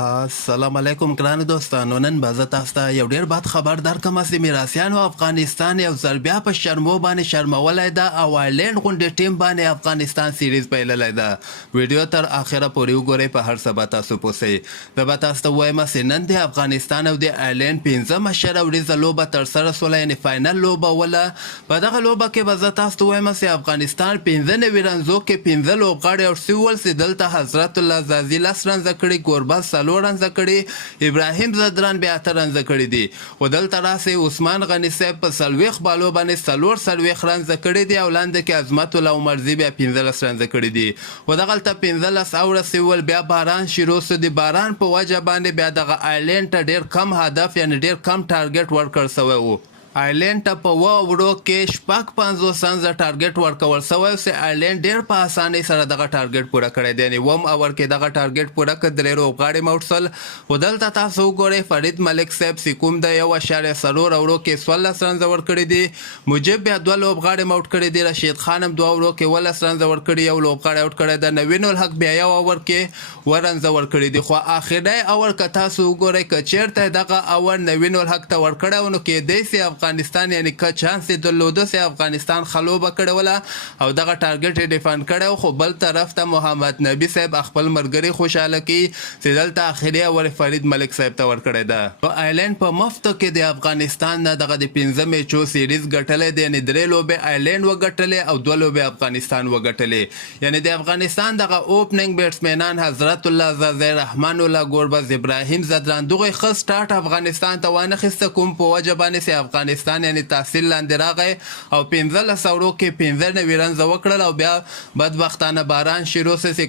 السلام علیکم ګرانو دوستانو. نن به زه تاسو ته یو ډېر بد خبر درکړم چې میراثیانو افغانستان یو ځل بیا په شرمو باندې شرمولی ده او آیرلینډ غوندې ټیم باندې افغانستان سیریز پیللی ده. ویډیو تر آخره پورې وګورئ، په هر څه به تاسو پوه شئ. زه به تاسو ته ووایم چې نن د افغانستان او د آیرلینډ 15مه شره وریځه لوبه ترسره شوله، یعنې فاینل لوبه وله. په دغه لوبه کې به زه تاسو ته ووایم چې افغانستان 15 رنزو کې 15 لوبغاړي اؤټ شوي ول چې دلته حضرت الله زازي 10 رنزه کړي، ګوربز 4 رنزه کړي، ابراهیم زدران بیا 8 رنزه کړي دي. خو دلته راسې عثمان غني صاحب په 40 بالو باندې 40 رنزه کړي دي او لاندې کې عظمت الله عمرزي بیا 15 رنزه کړي دي. خو دغلته 15 اورسول بیا باران شروع شو. د باران په وجه باندې بیا دغه آیرلینډ ته ډېر کم هدف، یعنې ډېر کم ټارګټ ورکړل شوی و. آیرلینډ ته په 2 اوورو کې 50 رنزه ټارګټ ورکول شوی چې آیرلینډ ډېر په اسانۍ سره دغه ټارګټ پوره کړی دی. یعنې 2 اوور کې دغه ټارګټ پوره کړ، 3 لوبغاړي مه وټ شول. خو دلته تاسو وګورئ، فرید ملک صاحب چې کوم د 1.4 اوورو کې 16 رنزه ورکړي دي، مجیب بیا 2 لوبغاړي مه وټ کړي دي، رشید خان هم 2 اوورو کې 12 رنزه ورکړي، یو لوبغاړی اوټ کړی ده، نوین الحق بیا 1 اوور کې 2 رنزه ورکړي دي. خو آخري اوور که تاسو وګورئ، که چېرته دغه اوور نوین الحق ته ورکړی و نو کیدای شي افغانستان یعنې که چانس یې درلوده چې افغانستان ښه لوبه کړې وله او دغه ټارګټ یې ډیفند کړی و. خو بل طرف ته محمد نبي صاحب خپل ملګري خوشحاله کړي چې دلته آخري اوور فرید ملک صاحب ته ورکړی ده. په آیرلینډ په مفتو کې د افغانستان نه دغه د 15 میچو سیریز ګټلی دی، یعنې 3 لوبې آیرلینډ وګټلې او 2 لوبې افغانستان وګټلې. یعنې د افغانستان دغه اوپننګ بیټسمنان حضرت الله زازي، رحمان الله ګوربز، ابراهیم زدران دغوی ښه سټارټ افغانستان ته وانخیسته، کوم په وجه باندې چې افغانستان یعنې تحصیل لاندې راغی او 15 اوورو کې 15 رنزه وکړل او بیا بدبختانه باران شروع شو چې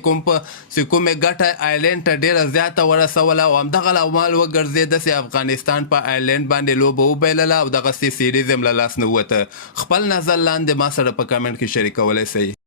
کومې ګټه آیرلینډ ته ډېره زیاته ورسوله او همدغه لامل وګرځېده چې افغانستان په آیرلینډ باندې لوبه وبایلله او دغسې سیریز هم له لاس نه ووته. خپل نظر لاندې ما سره په کمنټ کې شریکولی شئ.